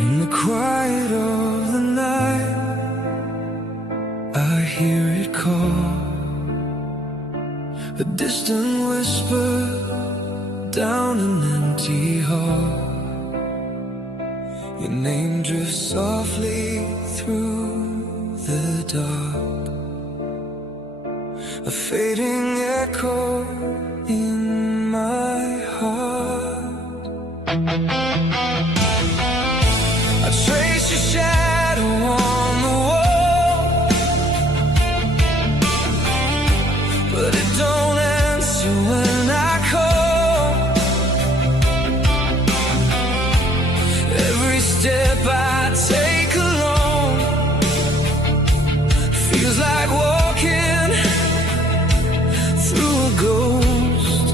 In the quiet of the night, I hear it call, a distant whisper down an empty hall. Your name drifts softly through the dark, a fading echo in my heart. I trace your shadow on the wall, but it don't answer when I call. Every step I take alone feels like walking through a ghost.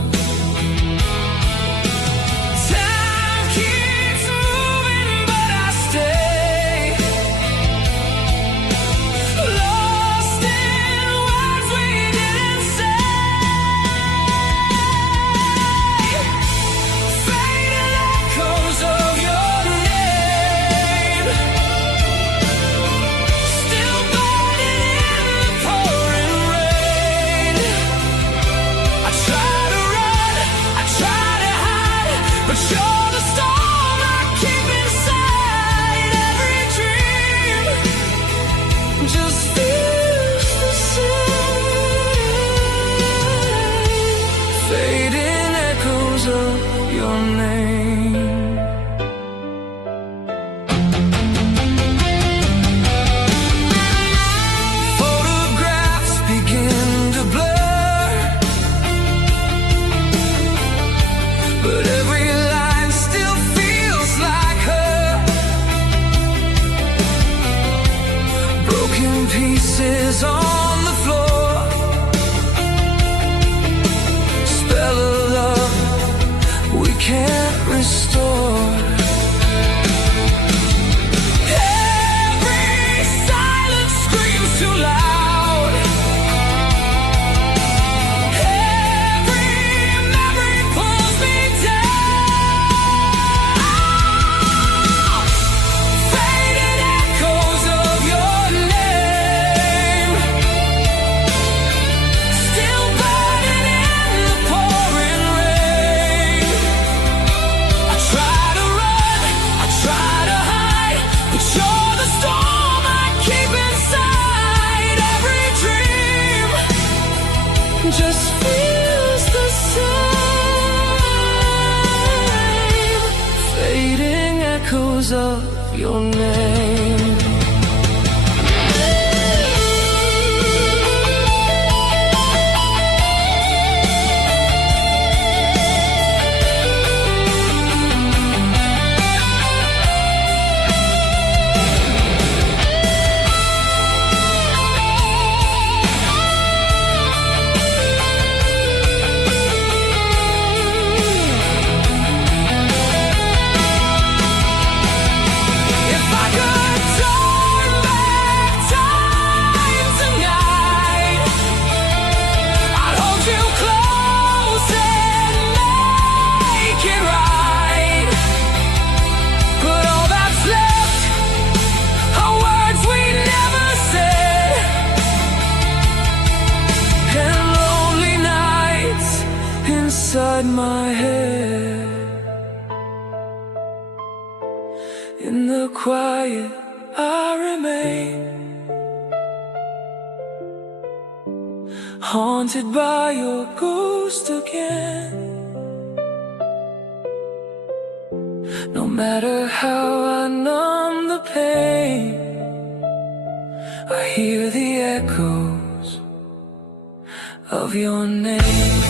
Time keeps moving, but I stay lost in words we didn't say. Fading echoes of your name, still burning in the pouring rain. I try to run, I try to hide, but you're the storm I keep inside. Every dream just feels the same. Fading echoes of your name. Photographs begin to blur, but every line still feels like her. Broken pieces on the floor, spell of love we can't restore. Every silence screams too loud, every memory pulls me down. Faded echoes of your name, still burning in the pouring rain. I try to run, I try to hide, but you're the storm I keep inside. Every dream just feels the same. Fading echoes of your name. If I could turn back time tonight, I'd hold you close and make it right. But all that's left are words we never said, and lonely nights inside my head. In the quiet I remain, haunted by your ghost again. No matter how I numb the pain, I hear the echoes of your name.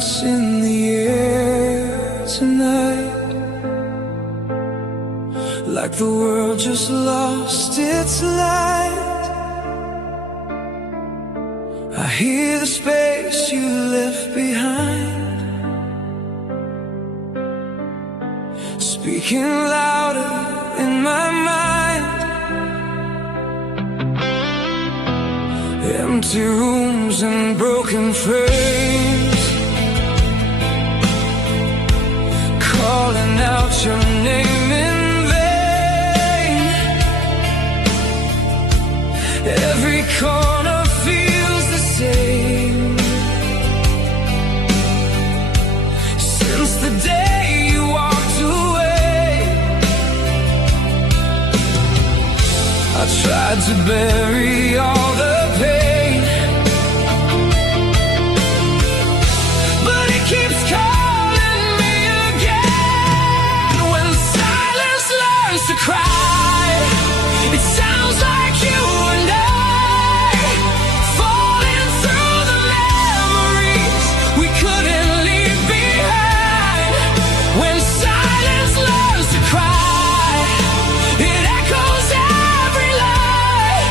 silence in the air tonight, like the world just lost its light. I hear the space you left behind, speaking louder in my mind. Empty rooms and broken frames, calling out your name in vain. Every corner feels the same since the day you walked away. I tried to bury all the pain, but it keeps calling me again. When silence learns to cry, it sounds like you and I, falling through the memories we couldn't leave behind. When silence learns to cry, it echoes every lie,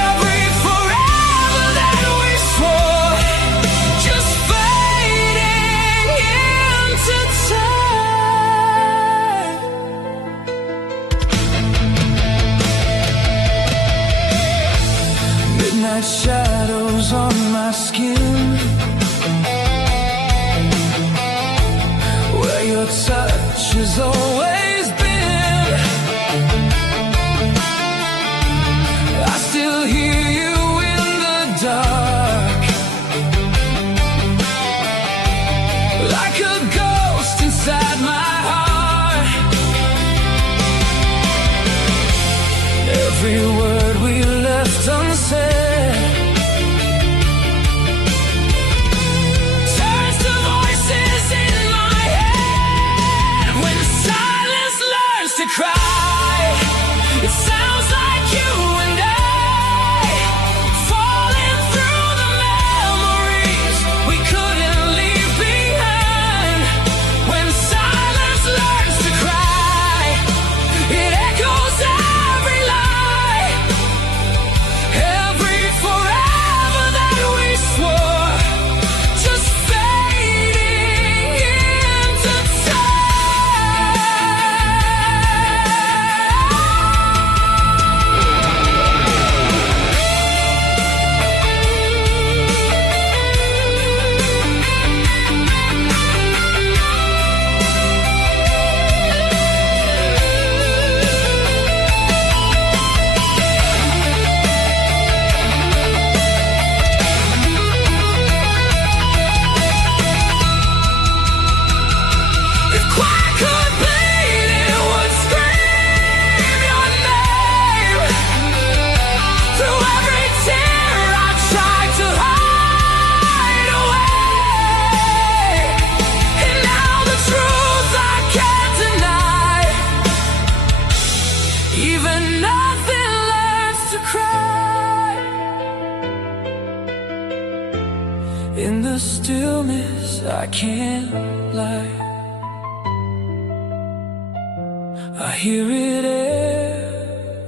every forever that we swore, just fading into time. Midnight shadows on my skin, where your touch has always been. I still hear you in the dark, like a ghost inside my heart. Every word we left unsaid turns to voices in my head. When silence learns to cry, it sounds like you and I, falling through the memories we couldn't leave behind. When silence learns to cry, it echoes every lie, every forever that we swore, just fading into if quiet could bleed, it would scream your name. Through every tear I tried to hide away, and now the truth I can't deny. Even nothing learns to cry. In the stillness I can't lie, I hear it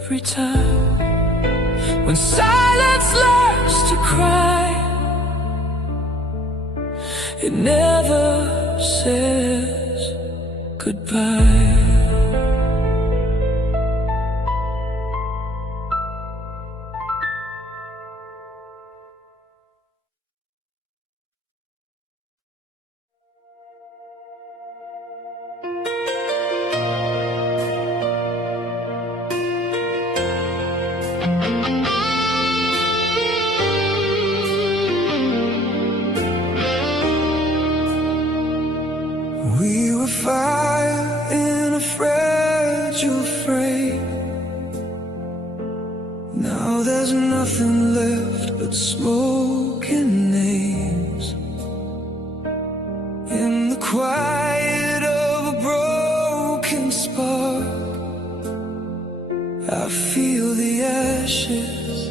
every time. When silence learns to cry, it never says goodbye. We were fire in a fragile frame. Now there's nothing left but smoke and names. In the quiet of a broken spark, I feel the ashes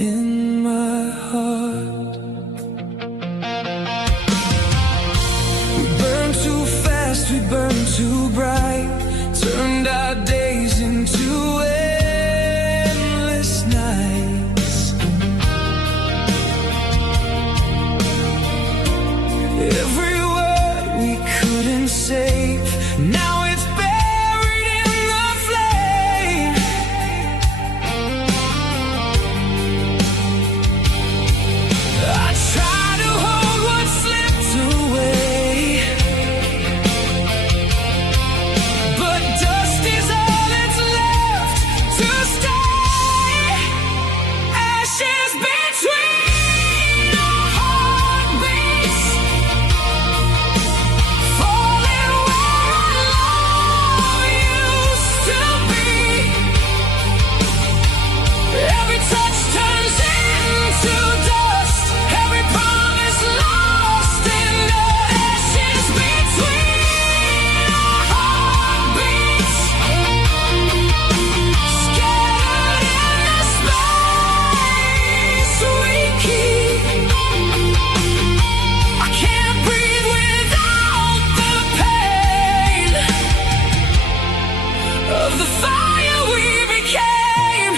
in my heart. been safe. Now it's buried in the flame. I try to hold what slipped away, but dust is all that's left to stay. Ashes between our heartbeats, falling where our love used to be. Every touch turns into dust, every promise lost in the ashes between our heartbeats, scattered in the space we keep. I can't breathe without the pain of the fire we became.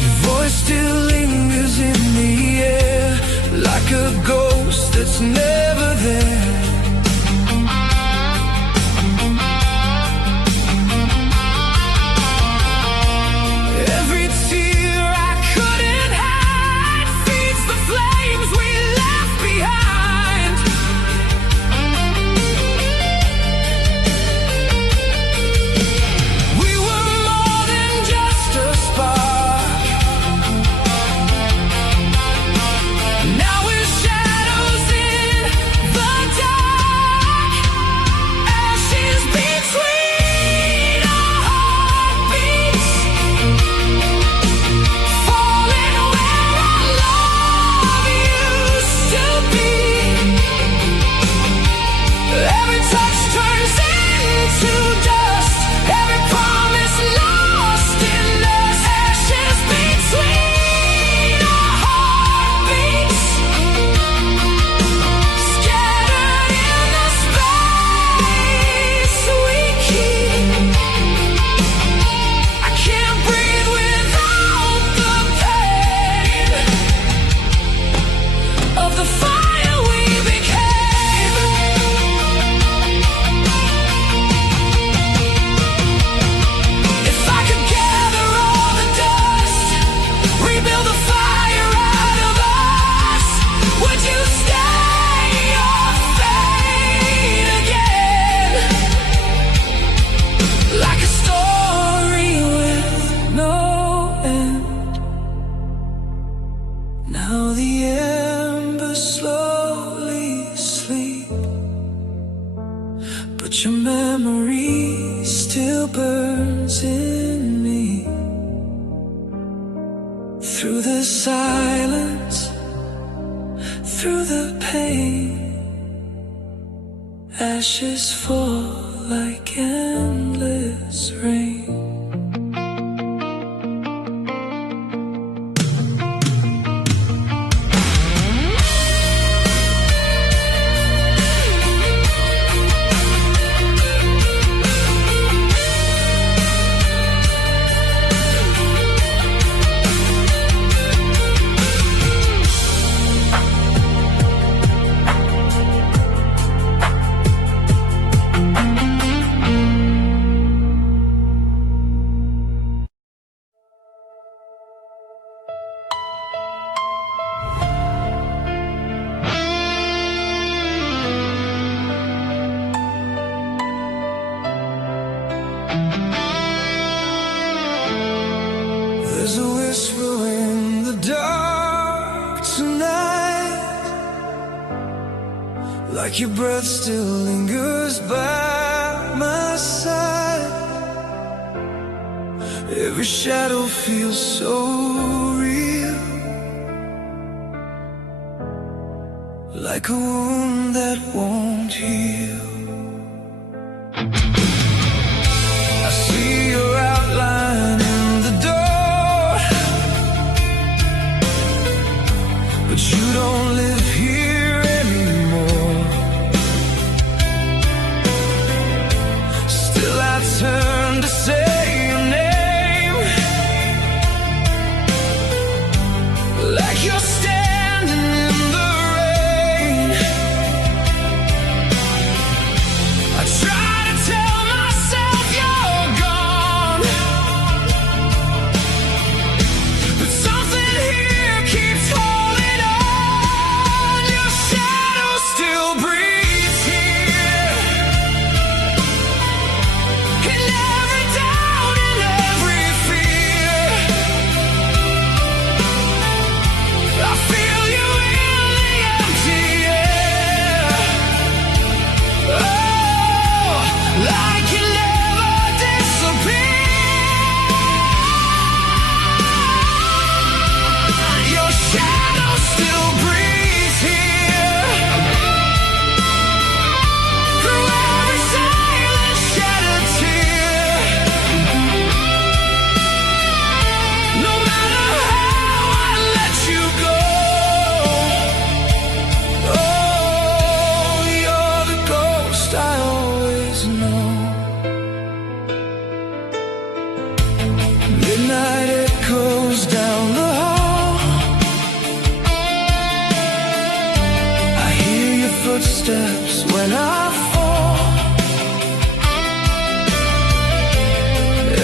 Your voice still lingers in the air, like a ghost that's never there. Every tear I couldn't hide feeds the flames we left behind. We were more than just a spark. Now we're shadows in the dark. Ashes between our heartbeats, falling where our love used to be. Every touch turns into dust, every promise lost in us. Ashes between our heartbeats, scattered in the space we keep. I can't breathe without the pain of the fire we became. If I could gather all the dust, rebuild the fire out of us, would you stay or fade again? Like a story with no end. Now the embers slowly sleep, but your memory still burns in me. Through the silence, through the pain, ashes fall like endless rain. There's a whisper in the dark tonight, like your breath still lingers by my side. Every shadow feels so real, like a wound that won't heal. I see your outline in the door, but you don't live here anymore. Still I turn to say your name, like you're standing in the rain. I try to tell myself you're gone, but something here keeps holding on. Your shadow still breathes here, in every doubt and every fear. I feel you in the empty air. Oh, like you never disappear. Your shadow still breathes here, through every silent shattered tear. No matter how I let you go, oh, you're the ghost I always know. Midnight echoes down the hall. I hear your footsteps when I fall.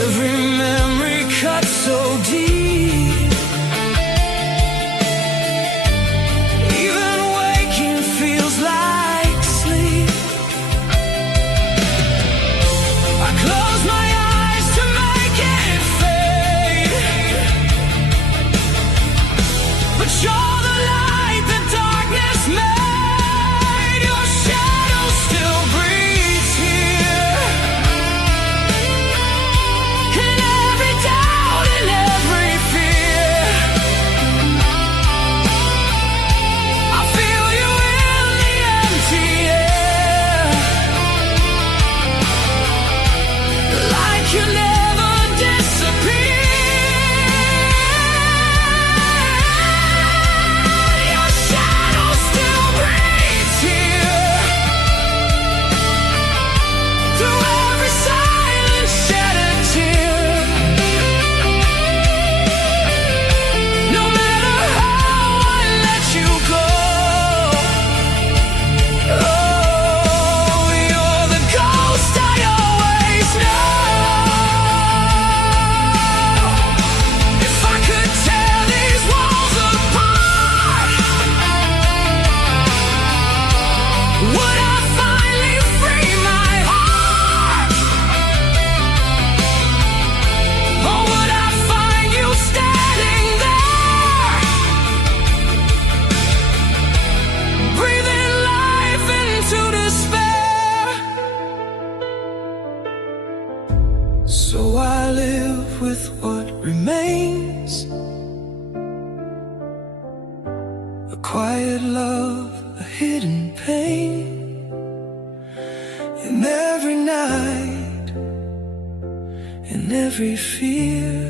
Every memory cuts so deep. Even waking feels like sleep. I close my eyes to make it fade, but you're the light the darkness made. Your shadow still breathes here, in every doubt and every fear. I feel you in the empty air, like you never disappear. Your shadow still breathes here, through every silent shattered tear. No matter how I let you go, oh, you're the ghost I always know. If I could tear these walls apart, would I finally free my heart? Or would I find you standing there, breathing life into despair? So I live with what remains, a quiet love, a hidden pain. In every night, in every fear,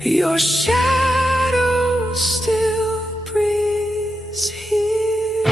your shadow still breathes here.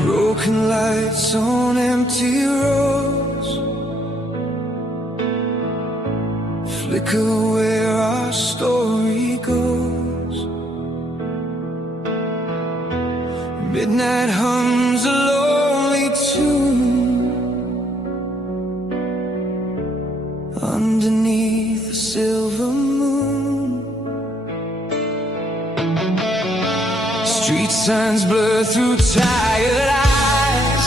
Broken lights on empty roads flicker where our story goes. Midnight hums a lonely tune underneath the silver moon. Street signs blur through tired eyes,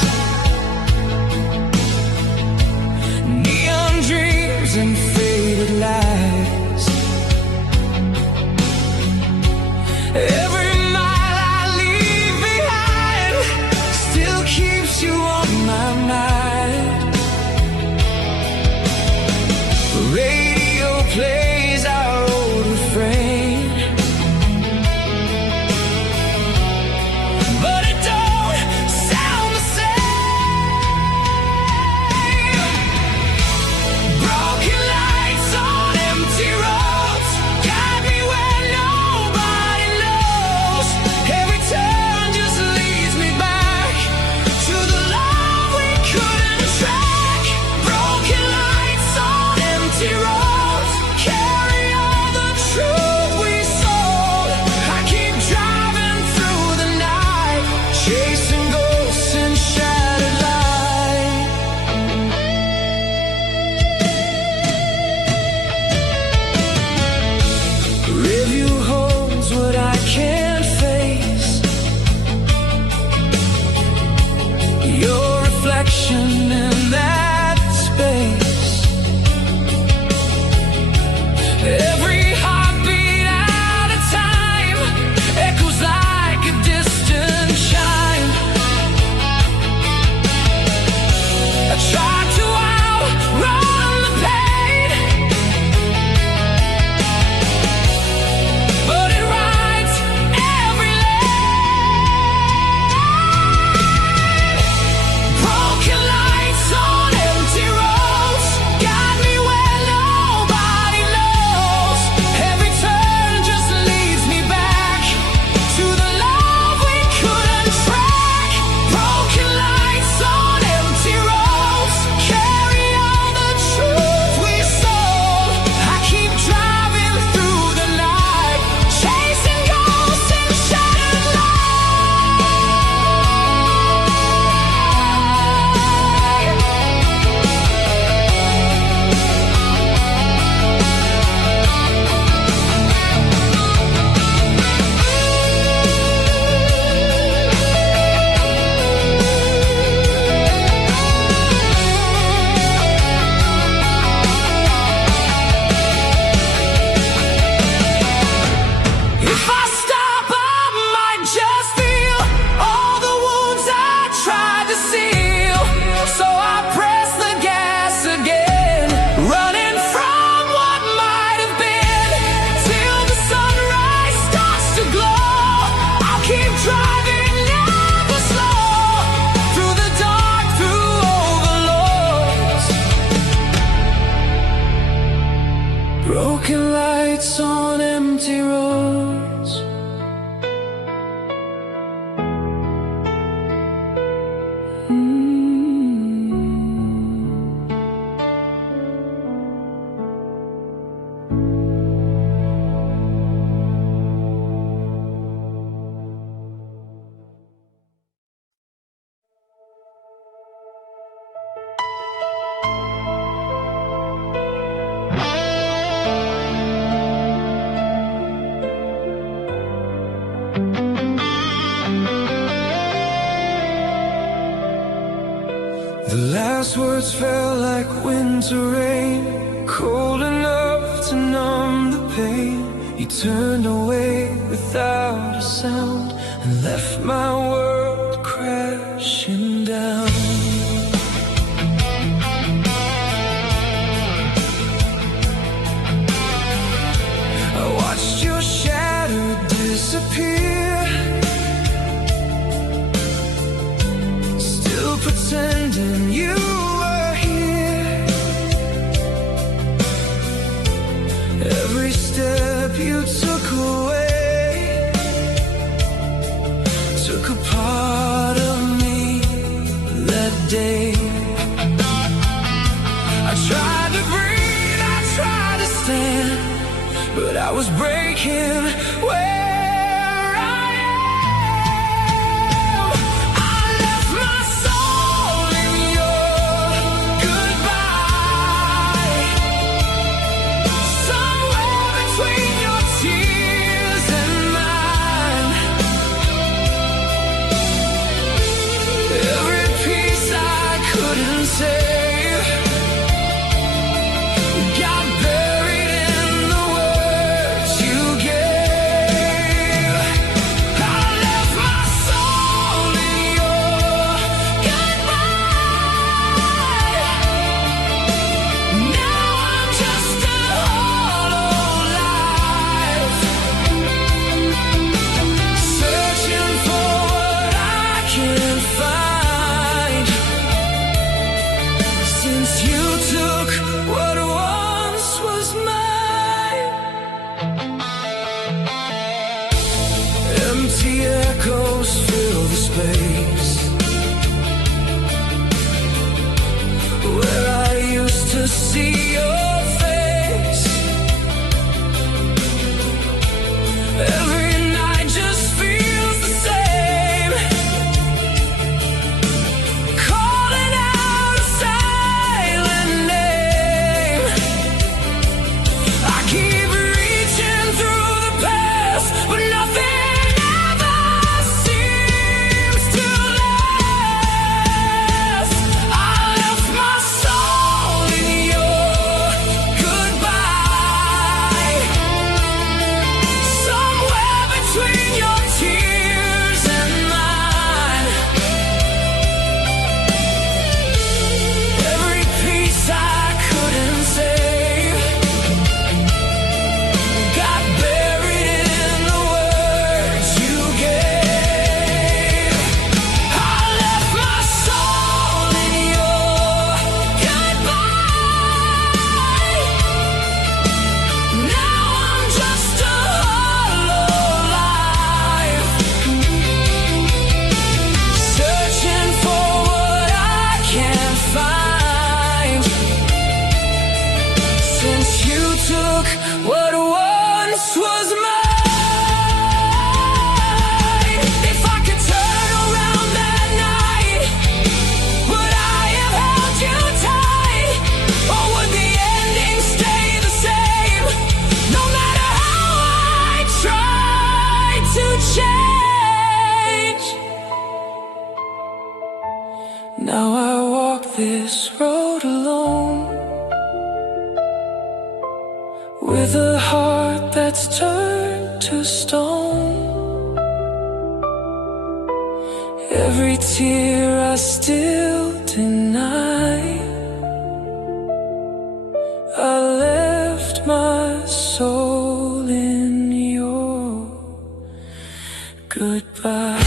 lies. Every mile I leave behind still keeps you on my mind. Radio plays our old refrain, but it don't sound the same. Broken lights on empty roads guide me where nobody knows. Every turn just leads me back to the love we couldn't track. Broken lights on empty roads carry all the truth we sold. I keep driving through the night, chasing ghosts and shattered light. Review holds what I can't face. Your reflection in that space. Every heartbeat out of time echoes like a distant chime. I try to outrun the pain, but it rides every lane. Broken lights on empty roads guide me where nobody knows. Every turn just leads me back to the love we couldn't track. Broken lights on empty roads carry all the truth we sold. I keep driving through the night, chasing ghosts and shattered If I stop, I might just feel all the wounds I tried to seal. So I press the gas again, running from what might have been, till the sunrise starts to glow. I'll keep driving, never slow, through the dark, through overloads. Broken lights on empty roads. The last words fell like winter rain, cold enough to numb the pain. You turned away without a sound and left my world crashing down. I watched your shadow disappear, still pretending you were here. Every step you took away took a part of me that day. I tried to breathe, I tried to stand, but I was breaking where I am. I left my soul in your goodbye, somewhere between your tears and mine. Every piece I couldn't save got buried space where I used to see your face. Every night just feels the same, calling out a silent name. I keep reaching through the past, but nothing ever seems to last. I left my soul in your goodbye, somewhere between your tears and mine. Every piece I couldn't save got buried in the words you gave. I left my soul in your goodbye. Now I'm just a hollow life, searching for what I can't find. Since you took what once was mine, if I could turn around that night, would I have held you tight, or would the ending stay the same? No matter how I tried to change, now I walk this road alone, with a heart that's turned to stone. Every tear I still deny. I left my soul in your goodbye.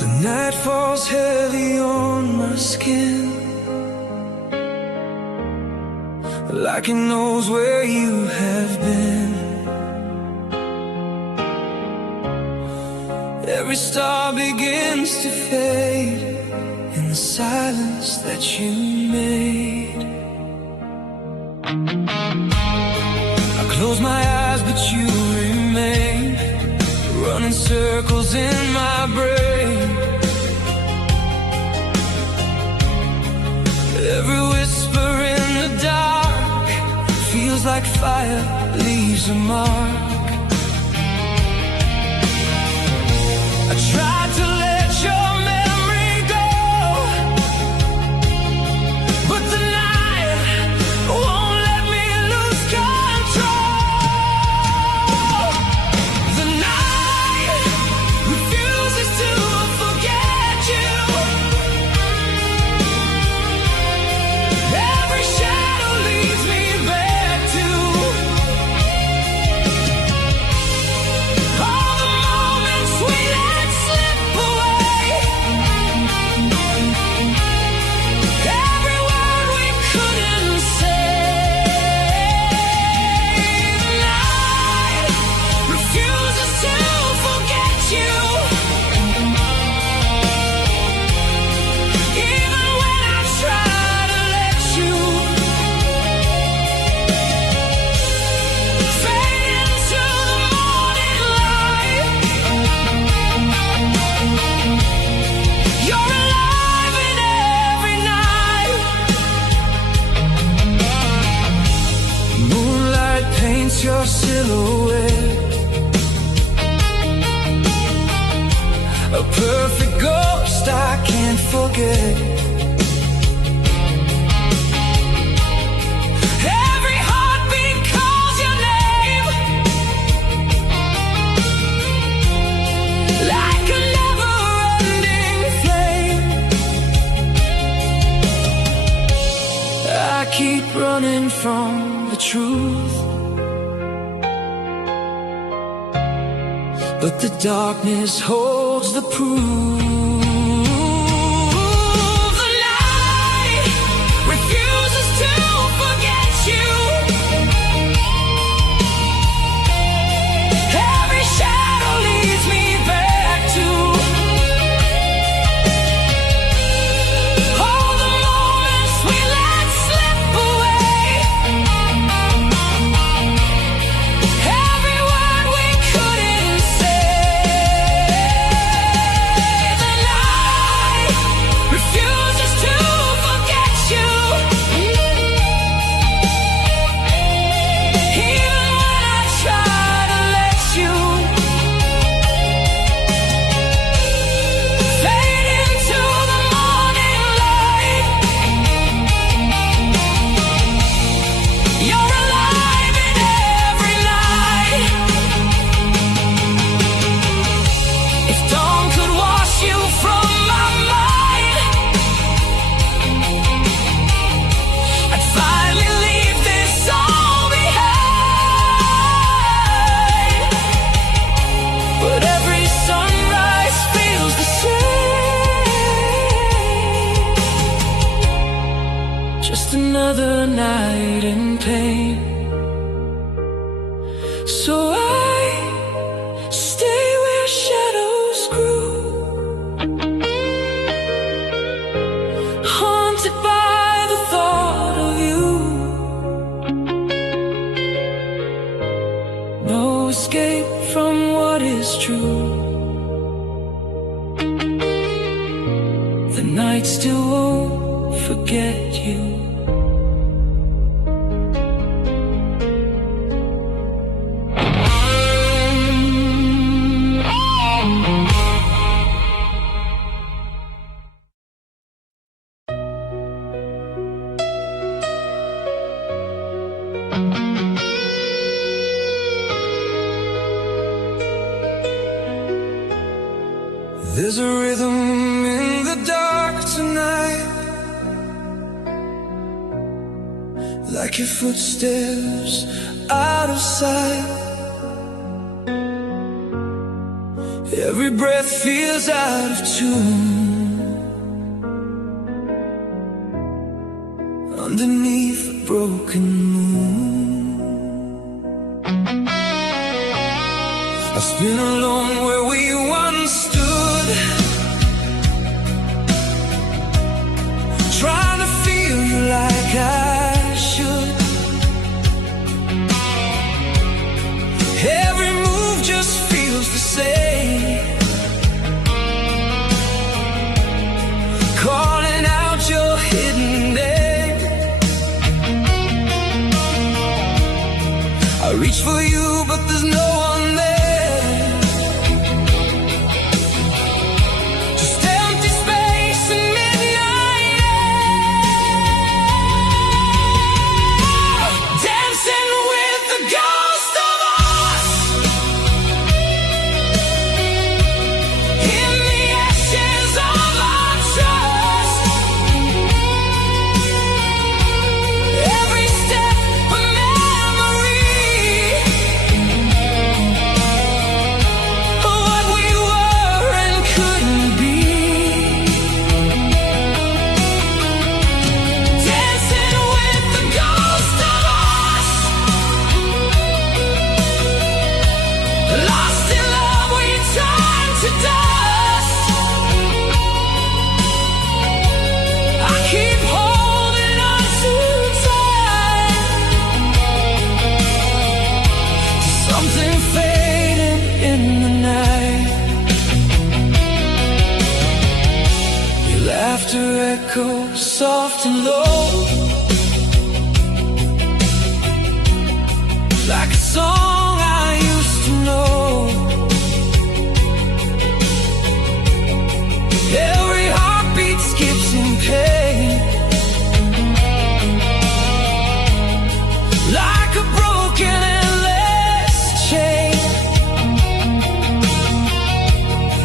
The night falls heavy on my skin, like it knows where you have been. Every star begins to fade in the silence that you made. I close my eyes, but you remain, running circles in my brain. Every whisper in the dark feels like fire, leaves a mark. I tried to let your memory go, but the night won't let me lose control. The night refuses to forget you. Every shadow leads me back to all the moments we let slip away. Every word we couldn't say. The night refuses to forget you. Even when I try to let you fade into the morning light, you're alive in every night. Moonlight paints your silhouette, a perfect ghost I can't forget. Every heartbeat calls your truth, but the darkness holds the proof. The night refuses to forget you. Every shadow leads me back to all the moments we let slip away. Every word we couldn't say. The night refuses to forget you. Even when I try to let you fade into the morning light, you're alive in every night. If dawn could wash you from my mind, I'd finally leave this all behind. But every sunrise feels the same. Just another night in pain. So I stay where shadows grew, haunted by the thought of you. No escape from what is true. The night still won't forget you. There's a rhythm in the dark tonight, like your footsteps out of sight. Every breath feels out of tune underneath a broken moon. I've been alone where we once stood, trying to feel you like I should. Every move just feels the same, calling out your hidden name. I reach for you, but there's no one there. Just empty space and midnight air, dancing with the ghost of us in the ashes of our trust. Every step a memory of what we were and couldn't be. Dancing with the ghost of us, lost in love we turned to dust. I keep holding on too tight to something fading in the night. Your laughter echoes soft and low, like a song I used to know. Every heartbeat skips in pain, like a broken endless chain.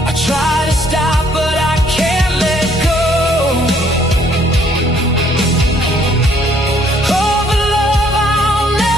I try to stop, but I can't let go of a love I'll never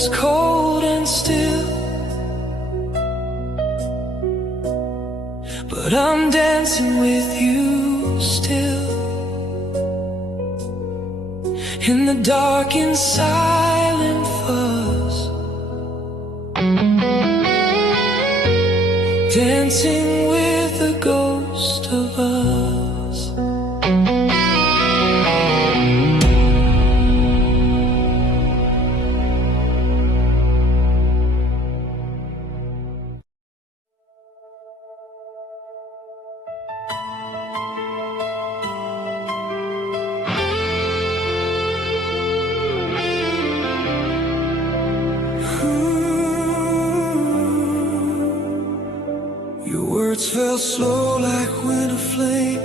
is cold and still, but I'm dancing with you still. In the dark and silent fuzz, dancing with the ghost of us. Words fell slow like winter flame,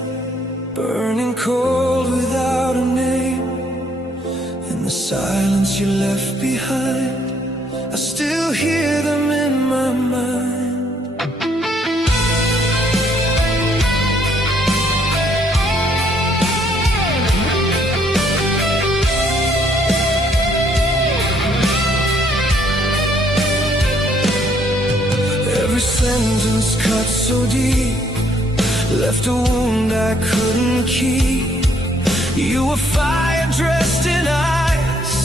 burning cold without a name. In the silence you left behind, I still hear them in my mind. Every sentence cut so deep, left a wound I couldn't keep. You were fire dressed in ice,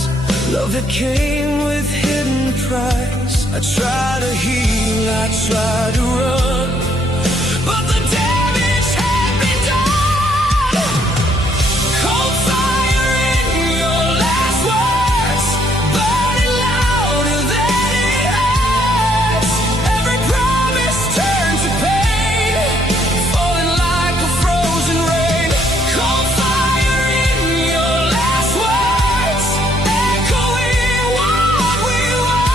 love that came with hidden price. I try to heal, I try to run, but the damage had been done. Cold fire in your last words, burning louder than it hurts. Every promise turned to pain, falling like a frozen rain. Cold fire in your last words, echoing what we were.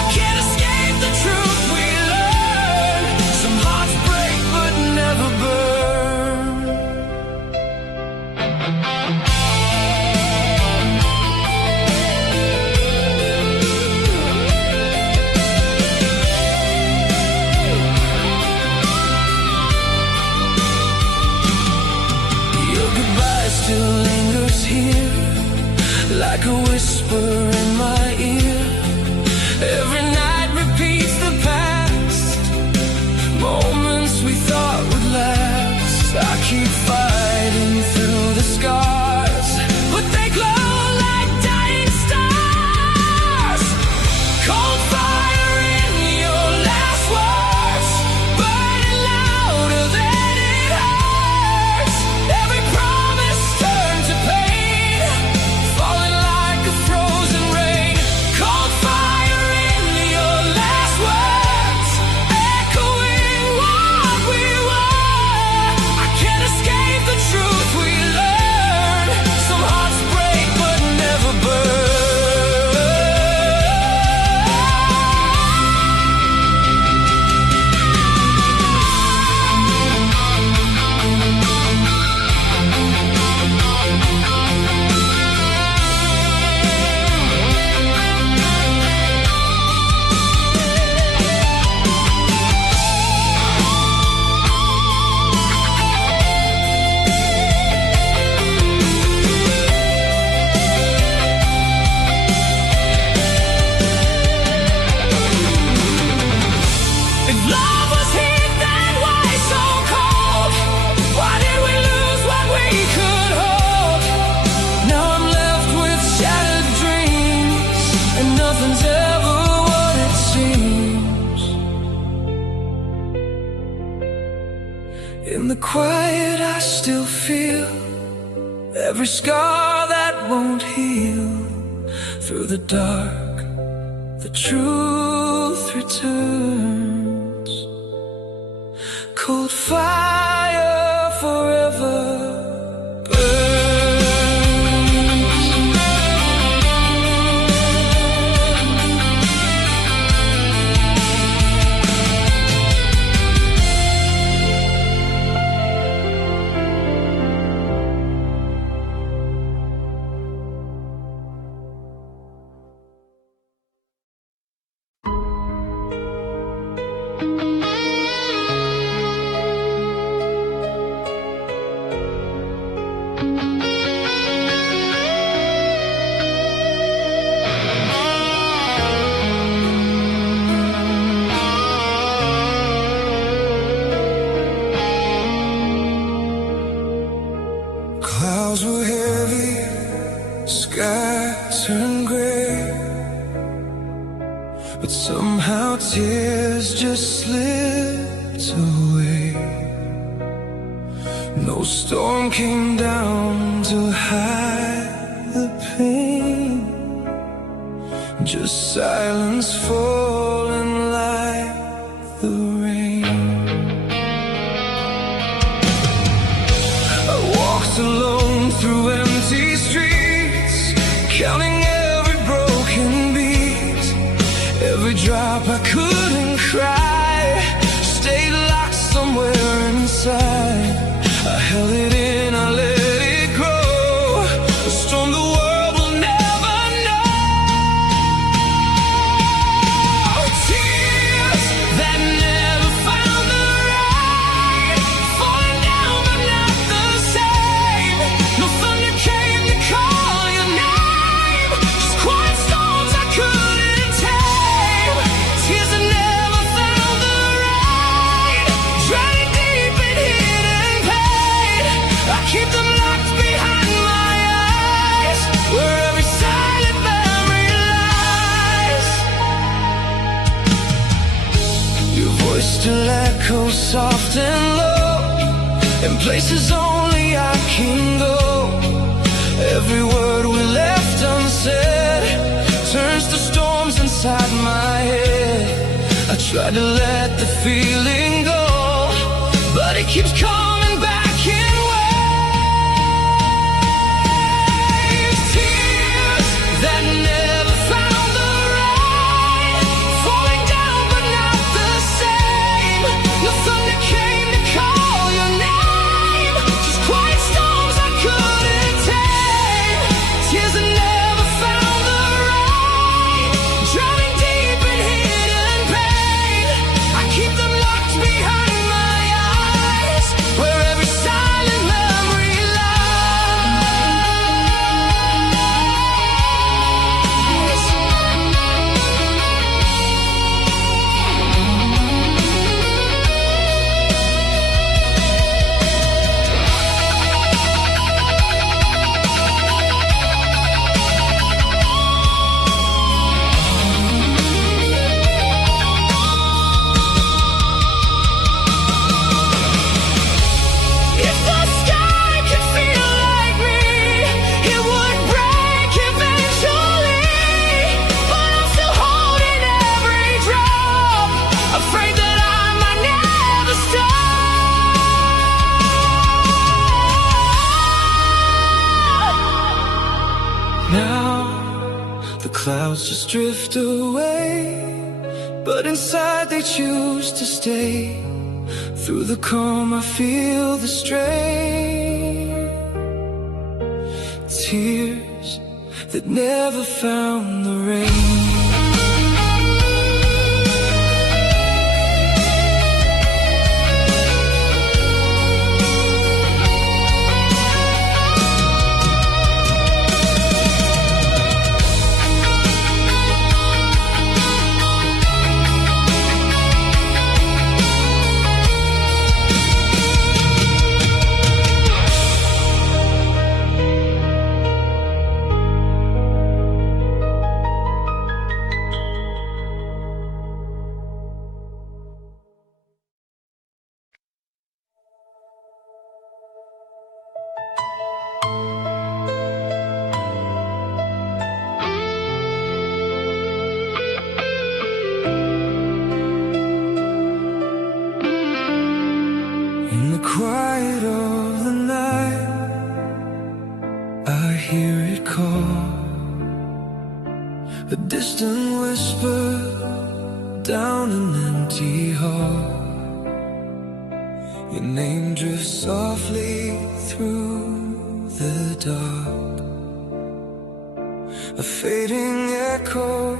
I can't escape the truth we learned. Some hearts break but never burn. Your goodbye still lingers here, like a whisper in my ear. Every night repeats the past, moments we thought would last. I keep fighting through the scars, but they glow like dying stars. Cold fire in your last words, burning louder than it hurts. Every promise turned to pain, falling like a frozen rain. Cold fire in your last words, echoing what we were. I can't escape the truth we learned. Some hearts break but never burn. If love was heat, then why so cold? Why did we lose what we could hold? Now I'm left with shattered dreams, and nothing's ever what it seems. In the quiet I still feel every scar that won't heal. Through the dark, the truth returns. Cold fire forever burns. but somehow tears just slipped away. No storm came down to hide the pain, just silence falling like the rain. I walked alone through empty streets, counting every broken beat, every drop I couldn't cry, stayed locked somewhere inside. I held it in, I let it grow, a storm the world will never know. Tears that never found the rain, falling down but not the same. No thunder came to call your name, just quiet storms I couldn't tame. Tears that never found the rain, drowning deep in hidden pain. I keep them locked behind my eyes, where every silent memory lies. Your voice still echoes soft and low, in places only I can go. Every word we left unsaid turns to storms inside my head. I try to let the feeling go, but it keeps coming back in waves. Tears that never found the rain, falling down but not the same. No thunder came to call your name, just quiet storms I couldn't tame. Tears that never found the rain, drowning deep in hidden pain. I keep them locked behind my eyes, where every silent memory If the sky could feel like me, it would break eventually. But I'm still holding every drop, afraid that I might never stop. Now the clouds just drift away, but inside they choose to stay. Through the calm I feel the strain. Tears that never found the rain. In the quiet of the night, I hear it call, a distant whisper down an empty hall. Your name drifts softly through the dark, a fading echo